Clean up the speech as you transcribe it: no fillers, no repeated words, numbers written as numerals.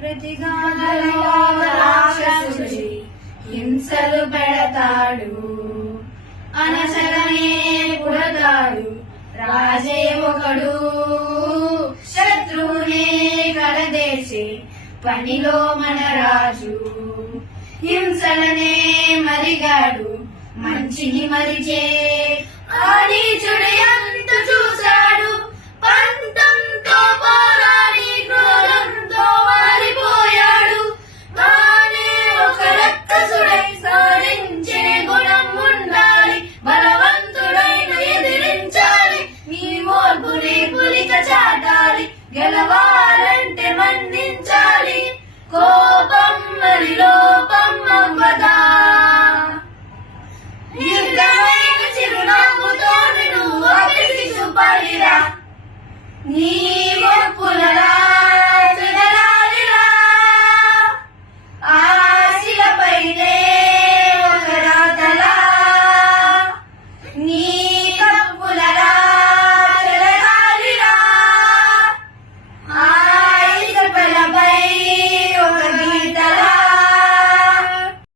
ప్రతిగాలలో రాక్షసుడి హింసలు పెడతాడు, అనసగనే పుడతాడు రాజే ఒకడు. శత్రువునే కడదేసే పనిలో మన రాజు, హింసలనే మరిగాడు మంచిని మరిచే. ఆనీచుడు ఎంత చూశాడు పంతంతో